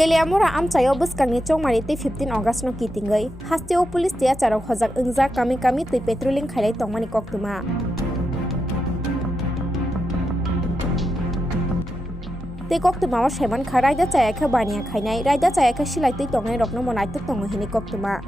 Teleamora amchayo buskangni chongmari te 15 August no kitingai hasteo police te acharo hojak ungja kami tui patrolling khailai tongmani koktuma. Te koktuma o seman kha raida chaya kha baniya khainai raida chaya kha silai tui tongnai rokno monai tuk tongo hini koktuma.